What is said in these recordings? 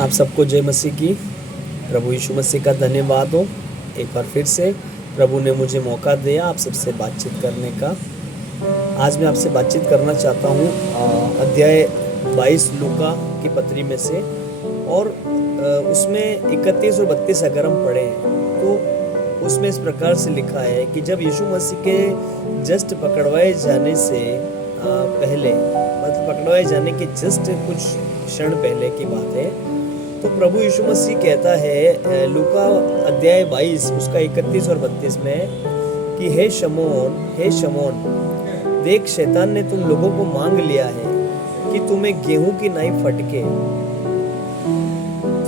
आप सबको जय मसीह की। प्रभु यीशु मसीह का धन्यवाद हो। एक बार फिर से प्रभु ने मुझे मौका दिया आप सबसे बातचीत करने का। आज मैं आपसे बातचीत करना चाहता हूँ अध्याय 22 लूका की पत्री में से, और उसमें 31 और 32 अगर हम पढ़ें तो उसमें इस प्रकार से लिखा है कि जब यीशु मसीह के जस्ट पकड़वाए जाने से पहले, मतलब पकड़वाए जाने के जस्ट कुछ क्षण पहले की बात है, तो प्रभु यीशु मसीह कहता है लूका अध्याय 22 उसका 31 और 32 में कि हे शमौन, देख शैतान ने तुम लोगों को मांग लिया है कि तुम्हें गेहूं की नाई फटके।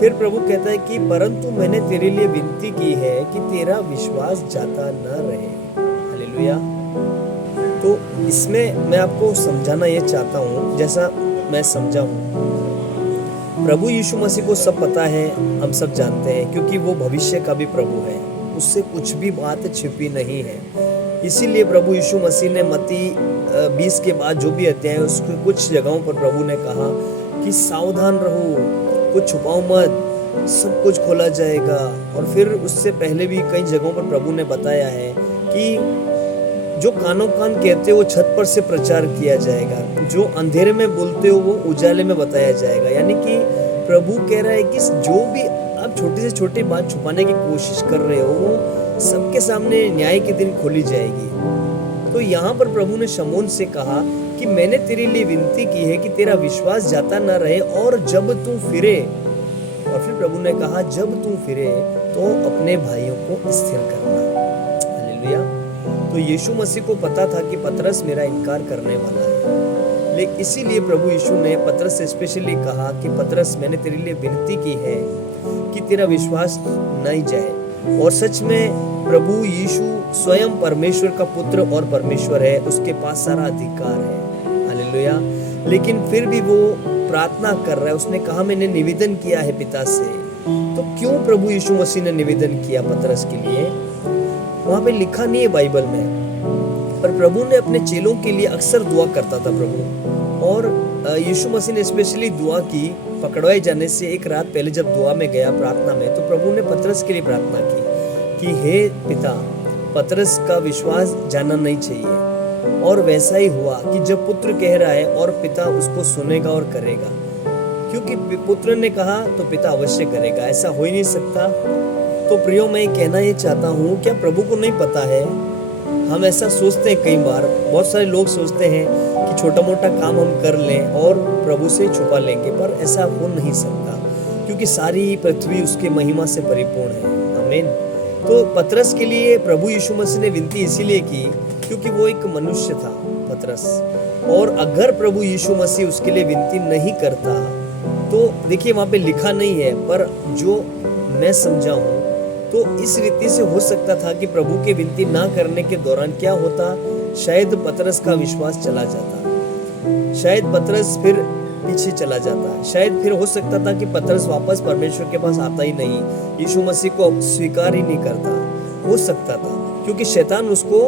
फिर प्रभु कहता है कि परंतु मैंने तेरे लिए विनती की है कि तेरा विश्वास जाता न रहे। हालेलुया। तो इसमें मैं आपको समझाना ये चाहता हूँ, जैसा मैं समझा हूँ, प्रभु यीशु मसीह को सब पता है, हम सब जानते हैं, क्योंकि वो भविष्य का भी प्रभु है, उससे कुछ भी बात छिपी नहीं है। इसीलिए प्रभु यीशु मसीह ने मत्ती 20 के बाद जो भी अध्याय है उसके कुछ जगहों पर प्रभु ने कहा कि सावधान रहो, कुछ छुपाओ मत, सब कुछ खोला जाएगा। और फिर उससे पहले भी कई जगहों पर प्रभु ने बताया है कि जो कानों कान कहते हो वो छत पर से प्रचार किया जाएगा, जो अंधेरे में बोलते हो वो उजाले में बताया जाएगा। यानी कि प्रभु कह रहा है कि जो भी आप छोटी से छोटी बात छुपाने की कोशिश कर रहे हो वो सबके सामने न्याय के दिन खोली जाएगी। तो यहाँ पर प्रभु ने शमौन से कहा कि मैंने तेरे लिए विनती की है कि तेरा विश्वास जाता न रहे, और जब तू फिरे, और फिर प्रभु ने कहा जब तू फिरे तो अपने भाइयों को स्थिर करना। हालेलुया। तो यीशु मसीह को पता था कि पतरस मेरा इनकार करने वाला है, लेकिन इसीलिए प्रभु यीशु ने पतरस से स्पेशली कहा कि पतरस मैंने तेरे लिए विनती की है कि तेरा विश्वास नहीं जाए। और सच में प्रभु यीशु स्वयं परमेश्वर का पुत्र और परमेश्वर है, उसके पास सारा अधिकार है। हालेलुया। लेकिन फिर भी वो प्रार्थना कर रहा है। उसने कहा मैंने निवेदन किया है पिता से। तो क्यों प्रभु यीशु मसीह ने निवेदन किया पतरस के लिए? वहां पे लिखा नहीं है बाइबल में, पर प्रभु ने अपने चेलों के लिए अक्सर दुआ करता था प्रभु। और यीशु मसीह ने स्पेशली दुआ की पकड़वाए जाने से एक रात पहले, जब दुआ में गया प्रार्थना में, तो प्रभु ने पतरस के लिए प्रार्थना की कि हे पिता, पतरस का विश्वास जाना नहीं चाहिए। और वैसा ही हुआ कि जब पुत्र कह रहा है और पिता उसको सुनेगा और करेगा, क्योंकि पुत्र ने कहा तो पिता अवश्य करेगा, ऐसा हो ही नहीं सकता। तो प्रियो, मैं कहना ये चाहता हूँ, क्या प्रभु को नहीं पता है? हम ऐसा सोचते हैं, कई बार बहुत सारे लोग सोचते हैं कि छोटा मोटा काम हम कर लें और प्रभु से छुपा लेंगे, पर ऐसा हो नहीं सकता, क्योंकि सारी पृथ्वी उसके महिमा से परिपूर्ण है। आमीन। तो पतरस के लिए प्रभु यीशु मसीह ने विनती इसीलिए की क्योंकि वो एक मनुष्य था, पतरस। और अगर प्रभु यीशु मसीह उसके लिए विनती नहीं करता, तो देखिए वहां पे लिखा नहीं है, पर जो मैं समझा हूँ तो इस रीति से हो सकता था कि प्रभु के विनती ना करने के दौरान क्या होता, शायद पतरस का विश्वास चला जाता, शायद पतरस फिर पीछे चला जाता, शायद फिर हो सकता था कि पतरस वापस परमेश्वर के पास आता ही नहीं, यीशु मसीह को स्वीकार ही नहीं करता। हो सकता था, क्योंकि शैतान उसको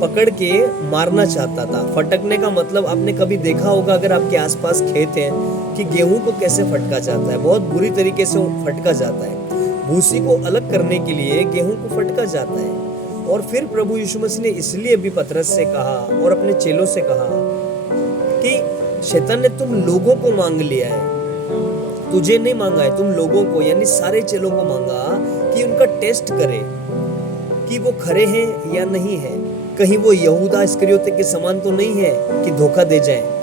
पकड़ के मारना चाहता था। फटकने का मतलब आपने कभी देखा होगा, अगर आपके आसपास खेत हैं, कि गेहूं को कैसे फटका जाता है, बहुत बुरी तरीके से फटका जाता है। भूसी को अलग करने के लिए गेहूं को फटका जाता है। और फिर प्रभु यीशु मसीह ने इसलिए भी पतरस से कहा और अपने चेलों से कहा कि शैतान ने तुम लोगों को मांग लिया है, तुझे नहीं मांगा है, तुम लोगों को, यानी सारे चेलों को मांगा कि उनका टेस्ट करे कि वो खरे हैं या नहीं है, कहीं वो यहूदा इस्करियोती के समान तो नहीं है कि धोखा दे जाए।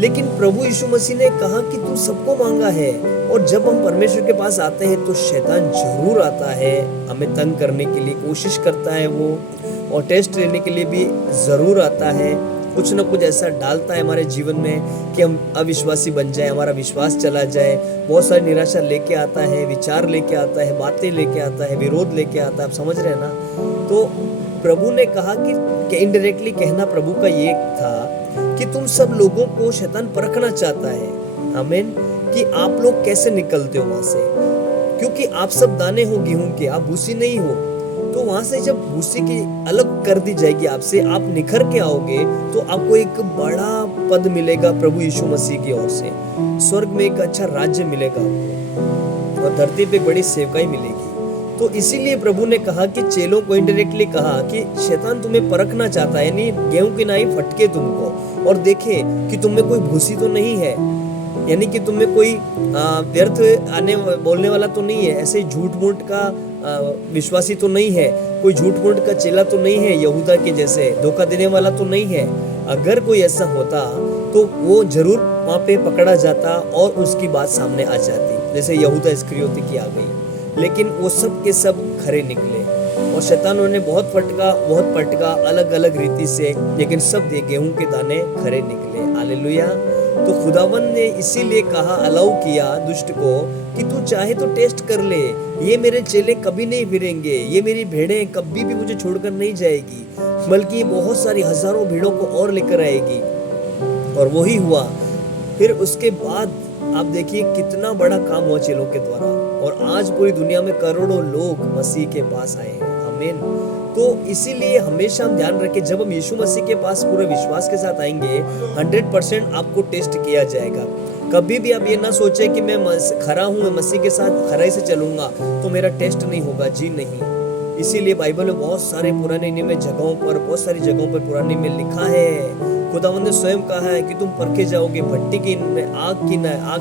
लेकिन प्रभु यीशु मसीह ने कहा कि तू सबको मांगा है। और जब हम परमेश्वर के पास आते हैं तो शैतान जरूर आता है, हमें तंग करने के लिए कोशिश करता है वो, और टेस्ट लेने के लिए भी जरूर आता है। कुछ ना कुछ ऐसा डालता है हमारे जीवन में कि हम अविश्वासी बन जाए, हमारा विश्वास चला जाए। बहुत सारी निराशा लेके आता है, विचार लेके आता है, बातें लेके आता है, विरोध लेके आता है। आप समझ रहे हैं ना? तो प्रभु ने कहा कि इनडायरेक्टली कहना प्रभु का ये था कि तुम सब लोगों को शैतान परखना चाहता है। आमीन। कि आप लोग कैसे निकलते हो वहां से, क्योंकि आप सब दाने हो गेहूं के, आप भूसी नहीं हो। तो वहां से जब भूसी की अलग कर दी जाएगी आपसे, आप निखर के आओगे तो आपको एक बड़ा पद मिलेगा प्रभु यीशु मसीह की ओर से। स्वर्ग में एक अच्छा राज्य मिलेगा आपको और धरती पे बड़ी सेवकाई मिलेगी। तो इसीलिए प्रभु ने कहा कि चेलों को इनडायरेक्टली कहा कि शैतान तुम्हें परखना चाहता है, यानी गेहूं की नाई फटके तुमको और देखे कि तुम में कोई भूसी तो नहीं है, यानी कि तुम में कोई व्यर्थ आने बोलने वाला तो नहीं है, ऐसे झूठ मूठ का विश्वासी तो नहीं है, कोई झूठ मूठ का चेला तो नहीं है, यहूदा के जैसे धोखा देने वाला तो नहीं है। अगर कोई ऐसा होता तो वो जरूर वहां पे पकड़ा जाता और उसकी बात सामने आ जाती, जैसे यहूदा इस्करियोती की आ गई। लेकिन वो सब के सब खरे निकले और शैतान उन्हें बहुत पटका अलग अलग रीति से, लेकिन सब गेहूं के दाने खरे निकले। हालेलुया। तो खुदावन ने इसीलिए कहा, अलाउ किया दुष्ट को कि तू चाहे तो टेस्ट कर ले, ये मेरे चेले कभी नहीं फिरेंगे, ये मेरी भेड़ें कभी भी मुझे छोड़कर नहीं जाएगी, बल्कि बहुत सारी हजारों भेड़ों को और लेकर आएगी। और वही हुआ। फिर उसके बाद आप देखिए कितना बड़ा काम हुआ चेलों के द्वारा, और आज पूरी दुनिया में करोड़ों लोग मसीह के पास आए हैं। आमीन। तो इसीलिए हमेशा हम ध्यान रखें, जब हम यीशु मसीह के पास पूरे विश्वास के साथ आएंगे 100% आपको टेस्ट किया जाएगा। कभी भी आप ये ना सोचे कि मैं खरा हूं, मैं मसीह के साथ खराई से चलूंगा तो मेरा टेस्ट नहीं होगा। जी नहीं। इसीलिए बाइबल में बहुत सारे पुराने नियम में बहुत सारी जगहों पर पुराने में लिखा है, खुदावंद ने स्वयं कहा है कि तुम परखे जाओगे भट्टी की आग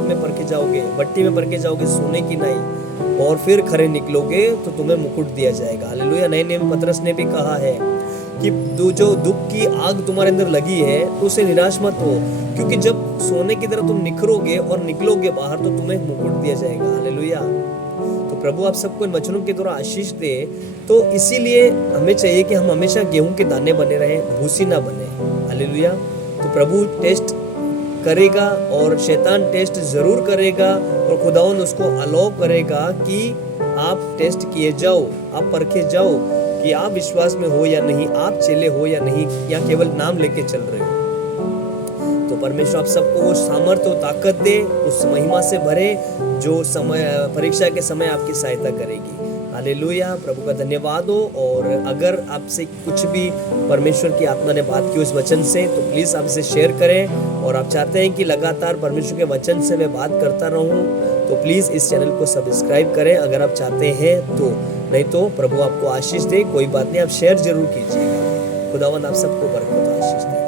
में परखे जाओगे, भट्टी में परखे जाओगे सोने की नाई, और फिर खरे निकलोगे तो तुम्हें मुकुट दिया जाएगा। हालेलुया। नए नियम पतरस ने भी कहा है कि जो दुख की आग तुम्हारे अंदर लगी है तो उसे निराश मत हो, क्योंकि जब सोने की तरह तुम निखरोगे और निकलोगे बाहर तो तुम्हें मुकुट दिया जाएगा। हालेलुया। तो प्रभु आप सबको इन वचनों के द्वारा आशीष दे। तो इसीलिए हमें चाहिए कि हम हमेशा गेहूं के दाने बने रहें, भूसी ना बने। हालेलुया। तो प्रभु टेस्ट करेगा और शैतान टेस्ट जरूर करेगा, और खुदावंद उसको अलाउ करेगा कि आप टेस्ट किए जाओ, आप परखे जाओ कि आप विश्वास में हो या नहीं, आप चेले हो या नहीं, या केवल नाम लेके चल रहे हो। तो परमेश्वर आप सबको वो सामर्थ्य और ताकत दे, उस महिमा से भरे जो समय परीक्षा के समय आपकी सहायता करेगी। हालेलुया। प्रभु का धन्यवाद हो। और अगर आपसे कुछ भी परमेश्वर की आत्मा ने बात की उस वचन से, तो प्लीज़ आप इसे शेयर करें। और आप चाहते हैं कि लगातार परमेश्वर के वचन से मैं बात करता रहूं, तो प्लीज़ इस चैनल को सब्सक्राइब करें अगर आप चाहते हैं तो, नहीं तो प्रभु आपको आशीष दे। कोई बात नहीं, आप शेयर जरूर कीजिएगा। खुदावंद आप सबको बरकत आशीष दे।